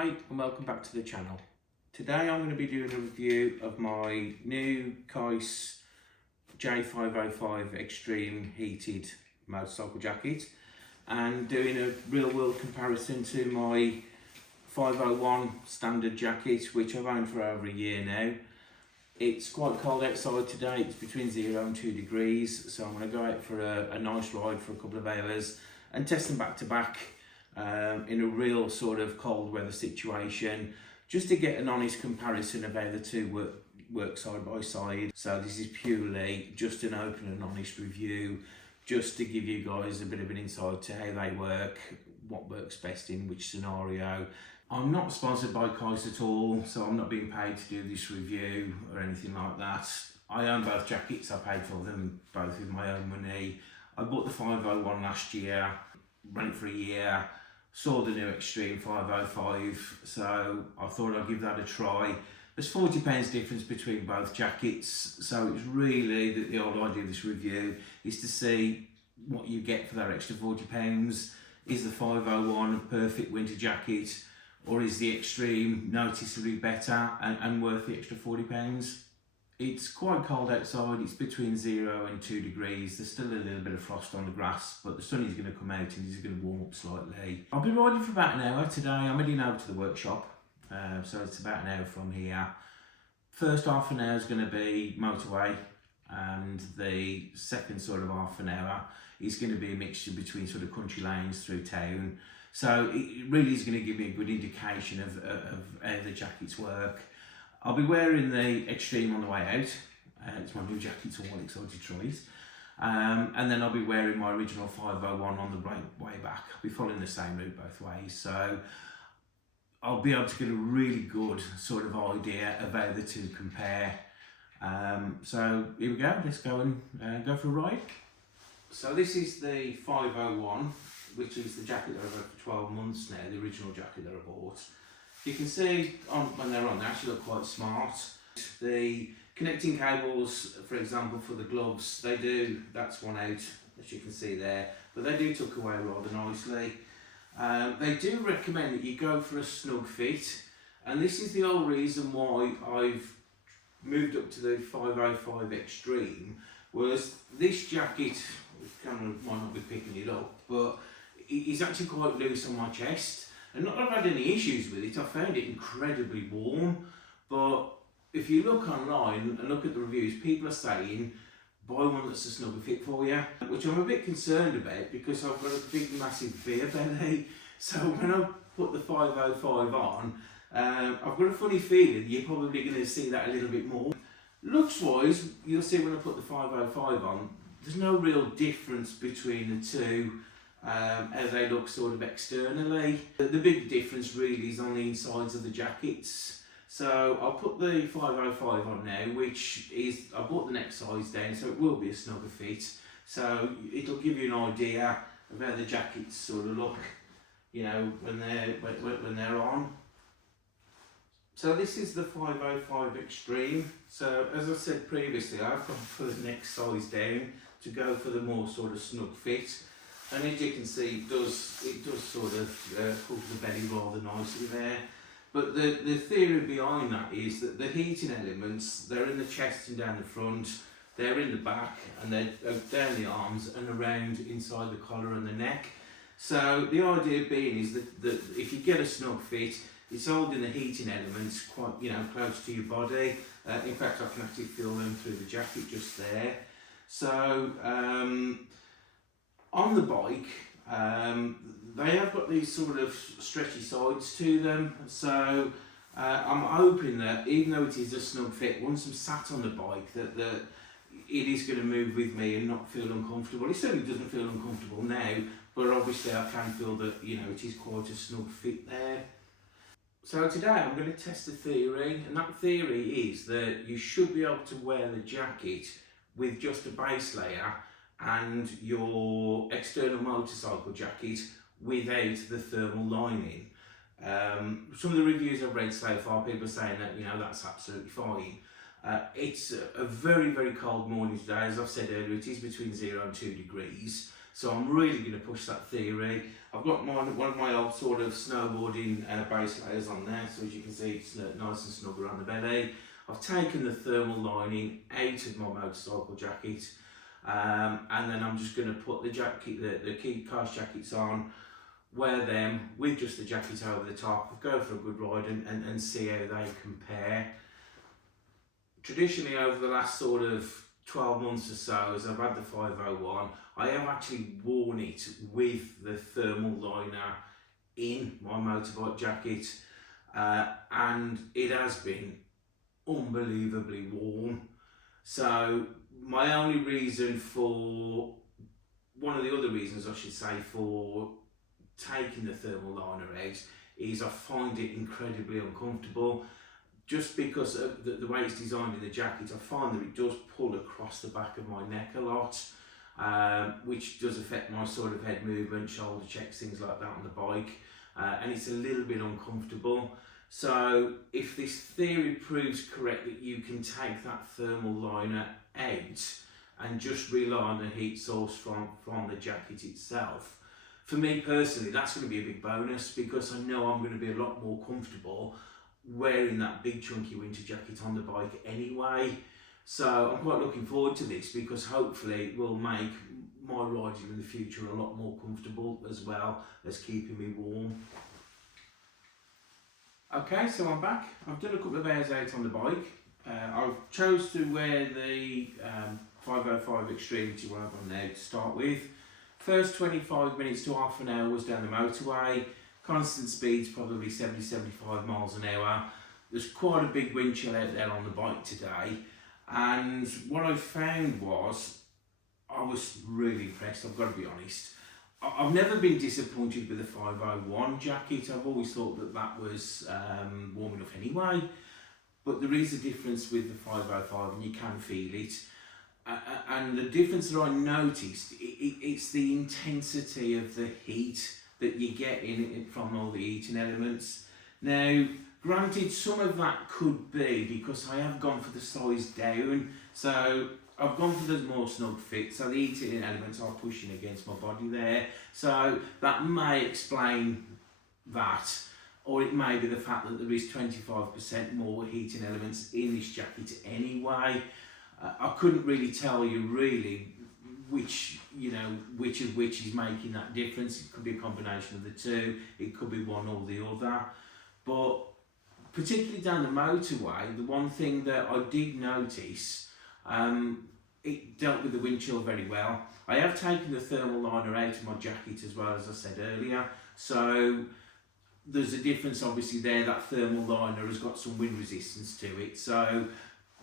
Hi and welcome back to the channel. Today I'm going to be doing a review of my new Keis J505 Extreme heated motorcycle jacket and doing a real world comparison to my 501 standard jacket, which I've owned for over a year now. It's quite cold outside today, it's between 0 and 2 degrees, so I'm going to go out for a nice ride for a couple of hours and test them back to back in a real sort of cold weather situation, just to get an honest comparison of how the two work side by side. So this is purely just an open and honest review, just to give you guys a bit of an insight to how they work, what works best in which scenario. I'm not sponsored by Keis at all, so I'm not being paid to do this review or anything like that. I own both jackets, I paid for them both with my own money. I bought the 501 last year, ran it for a year, saw the new Extreme 505, so I thought I'd give that a try. There's £40 difference between both jackets, so it's really the whole idea of this review is to see what you get for that extra £40. Is the 501 a perfect winter jacket, or is the Extreme noticeably better and worth the extra £40? It's quite cold outside, it's between 0 and 2 degrees. There's still a little bit of frost on the grass, but the sun is going to come out and it's going to warm up slightly. I'll be riding for about an hour today. I'm heading over to the workshop, so it's about an hour from here. First half an hour is going to be motorway, and the second sort of half an hour is going to be a mixture between sort of country lanes through town. So it really is going to give me a good indication of how the jackets work. I'll be wearing the Extreme on the way out. It's my new jacket, so I'm all excited to try it. And then I'll be wearing my original 501 on the way back. I'll be following the same route both ways, so I'll be able to get a really good sort of idea of how the two compare. So here we go, let's go and go for a ride. So this is the 501, which is the jacket that I've had for 12 months now, the original jacket that I bought. You can see when they're on, they actually look quite smart. The connecting cables, for example, for the gloves, that's one out, as you can see there, but they do tuck away rather nicely. They do recommend that you go for a snug fit, and this is the whole reason why I've moved up to the 505 Extreme, was this jacket, camera might not be picking it up, but it's actually quite loose on my chest. And not that I've had any issues with it, I found it incredibly warm, but if you look online and look at the reviews, people are saying buy one that's a snugger fit for you, which I'm a bit concerned about because I've got a big massive beer belly. So when I put the 505 on, I've got a funny feeling you're probably going to see that a little bit more. Looks wise, you'll see when I put the 505 on, there's no real difference between the two. As they look sort of externally. The big difference really is on the insides of the jackets. So I'll put the 505 on now, which is, I brought the neck size down so it will be a snugger fit. So it'll give you an idea of how the jackets sort of look, you know, when they're on. So this is the 505 Extreme. So as I said previously, I've gone for the neck size down to go for the more sort of snug fit. And as you can see, it does sort of pull the belly rather nicely there. But the theory behind that is that the heating elements, they're in the chest and down the front, they're in the back, and they're down the arms and around inside the collar and the neck. So the idea being is that if you get a snug fit, it's holding the heating elements quite, you know, close to your body. In fact, I can actually feel them through the jacket just there. So on the bike, they have got these sort of stretchy sides to them, so I'm hoping that even though it is a snug fit, once I'm sat on the bike, that it is going to move with me and not feel uncomfortable. It certainly doesn't feel uncomfortable now, but obviously I can feel that, you know, it is quite a snug fit there. So today I'm going to test a theory, and that theory is that you should be able to wear the jacket with just a base layer and your external motorcycle jacket without the thermal lining. Some of the reviews I've read so far, people are saying that, you know, that's absolutely fine. It's a very, very cold morning today. As I've said earlier, it is between 0 and 2 degrees. So I'm really going to push that theory. I've got one of my old sort of snowboarding base layers on there, so as you can see it's nice and snug around the belly. I've taken the thermal lining out of my motorcycle jacket, and then I'm just going to put the jacket, the Keis jackets on, wear them with just the jacket over the top, go for a good ride and see how they compare. Traditionally over the last sort of 12 months or so, as I've had the 501, I have actually worn it with the thermal liner in my motorbike jacket, and it has been unbelievably warm. So my only reason for, one of the other reasons I should say, for taking the thermal liner out is I find it incredibly uncomfortable. Just because of the way it's designed in the jacket, I find that it does pull across the back of my neck a lot, which does affect my sort of head movement, shoulder checks, things like that on the bike, and it's a little bit uncomfortable. So if this theory proves correct that you can take that thermal liner out and just rely on the heat source from the jacket itself, for me personally, that's going to be a big bonus, because I know I'm going to be a lot more comfortable wearing that big chunky winter jacket on the bike anyway. So I'm quite looking forward to this, because hopefully it will make my riding in the future a lot more comfortable, as well as keeping me warm. Okay, so I'm back. I've done a couple of hours out on the bike. I've chose to wear the 505 Extreme, which is what I've on now to start with. First 25 minutes to half an hour was down the motorway. Constant speeds, probably 70-75 miles an hour. There's quite a big wind chill out there on the bike today, and what I found was, I was really impressed, I've got to be honest. I've never been disappointed with the 501 jacket. I've always thought that that was warm enough anyway, but there is a difference with the 505 and you can feel it. And the difference that I noticed, it's the intensity of the heat that you get in from all the heating elements. Now, granted, some of that could be because I have gone for the size down, so I've gone for the more snug fit, so the heating elements are pushing against my body there, so that may explain that, or it may be the fact that there is 25% more heating elements in this jacket anyway. I couldn't really tell you really which of which is making that difference. It could be a combination of the two, it could be one or the other. But particularly down the motorway, the one thing that I did notice, it dealt with the wind chill very well. I have taken the thermal liner out of my jacket as well, as I said earlier, so there's a difference obviously there. That thermal liner has got some wind resistance to it, so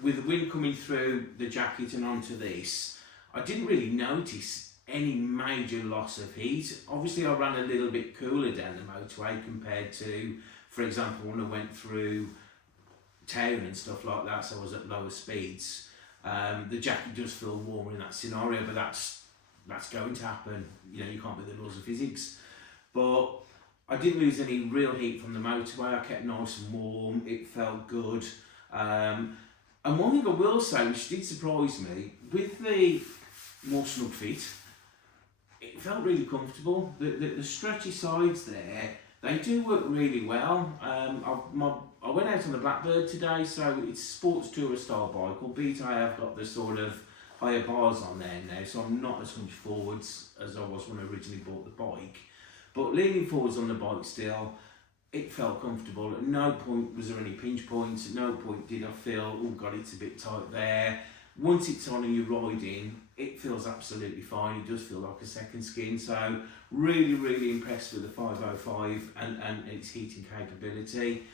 with the wind coming through the jacket and onto this, I didn't really notice any major loss of heat. Obviously I ran a little bit cooler down the motorway compared to, for example, when I went through town and stuff like that, so I was at lower speeds. The jacket does feel warmer in that scenario, but that's going to happen. You know, you can't beat the laws of physics. But I didn't lose any real heat from the motorway. I kept nice and warm, it felt good. And one thing I will say, which did surprise me, with the more snug fit, it felt really comfortable. The stretchy sides there, they do work really well. I went out on the Blackbird today, so it's sports tourer style bike, albeit I have got the sort of higher bars on there now, so I'm not as much forwards as I was when I originally bought the bike. But leaning forwards on the bike still, it felt comfortable. At no point was there any pinch points, at no point did I feel, oh god, it's a bit tight there. Once it's on and you're riding, it feels absolutely fine. It does feel like a second skin. So really, really impressed with the 505 and its heating capability.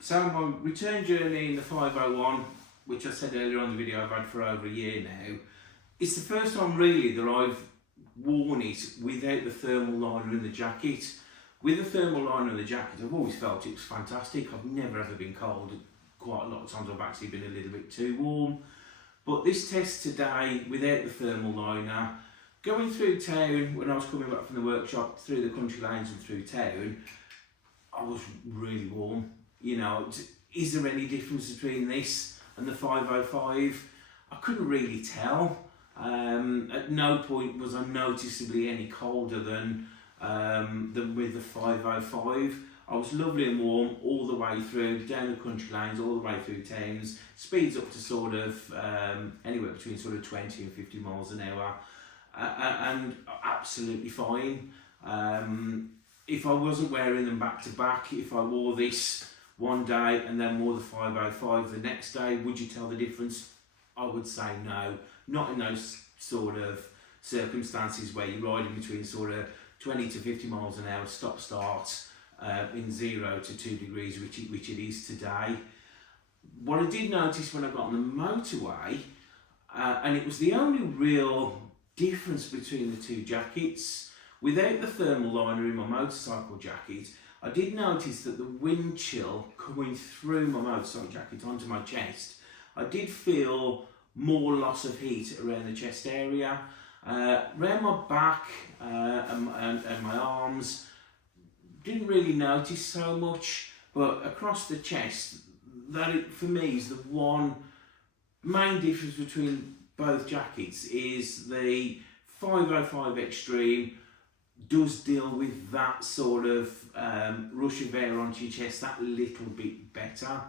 So my return journey in the 501, which I said earlier on the video I've had for over a year now, it's the first time really that I've worn it without the thermal liner in the jacket. With the thermal liner in the jacket, I've always felt it was fantastic. I've never ever been cold. Quite a lot of times I've actually been a little bit too warm. But this test today, without the thermal liner, going through town, when I was coming back from the workshop, through the country lanes and through town, I was really warm. You know, is there any difference between this and the 505? I couldn't really tell. At no point was I noticeably any colder than with the 505. I was lovely and warm all the way through, down the country lanes, all the way through towns. Speeds up to sort of anywhere between sort of 20 and 50 miles an hour, and absolutely fine. If I wasn't wearing them back to back, if I wore this one day and then wore the 505 the next day, would you tell the difference? I would say no. Not in those sort of circumstances where you're riding between sort of 20 to 50 miles an hour, stop-start, in 0 to 2 degrees, which it is today. What I did notice when I got on the motorway, and it was the only real difference between the two jackets, without the thermal liner in my motorcycle jacket, I did notice that the wind chill coming through my motorcycle jacket onto my chest, I did feel more loss of heat around the chest area. Around my back and my arms, didn't really notice so much, but across the chest, for me is the one main difference between both jackets is the 505 Extreme does deal with that sort of rush of air onto your chest that little bit better.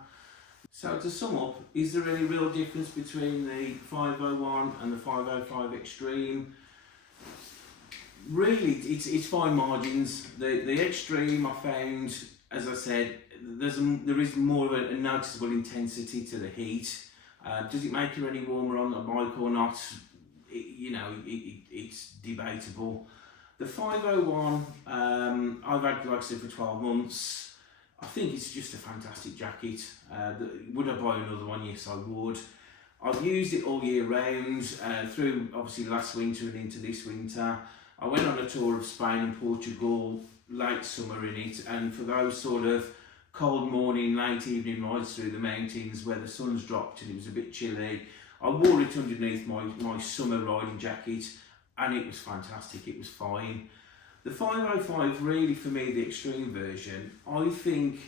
So to sum up, is there any real difference between the 501 and the 505 Extreme? Really, it's fine margins. The Extreme I found, as I said, there is more of a noticeable intensity to the heat. Does it make you any warmer on the bike or not? It's debatable. The 501, I've had, like I said, for 12 months. I think it's just a fantastic jacket. Would I buy another one? Yes, I would. I've used it all year round, through obviously last winter and into this winter. I went on a tour of Spain and Portugal, late summer in it, and for those sort of cold morning, late evening rides through the mountains where the sun's dropped and it was a bit chilly, I wore it underneath my summer riding jacket and it was fantastic, it was fine. The 505 really, for me, the Extreme version, I think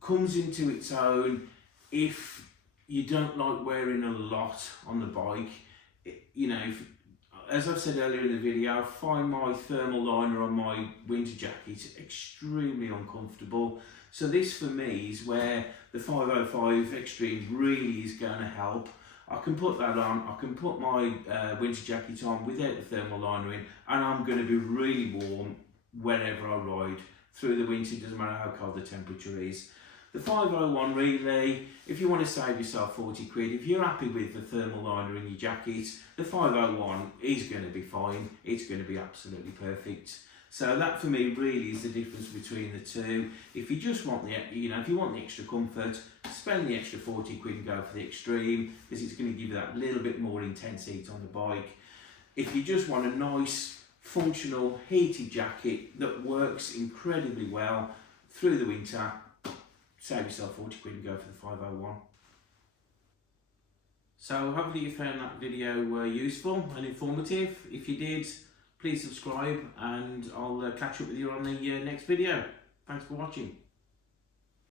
comes into its own if you don't like wearing a lot on the bike. As I've said earlier in the video, I find my thermal liner on my winter jacket extremely uncomfortable. So this for me is where the 505 Extreme really is going to help. I can put that on, I can put my winter jacket on without the thermal liner in, and I'm going to be really warm wherever I ride through the winter, doesn't matter how cold the temperature is. The 501 really, if you want to save yourself 40 quid, if you're happy with the thermal liner in your jacket, the 501 is going to be fine, it's going to be absolutely perfect. So that for me really is the difference between the two. If you just want if you want the extra comfort, spend the extra 40 quid and go for the Extreme, because it's going to give you that little bit more intense heat on the bike. If you just want a nice, functional, heated jacket that works incredibly well through the winter, save yourself 40 quid and go for the 501. So hopefully you found that video useful and informative. If you did, please subscribe and I'll catch up with you on the next video. Thanks for watching.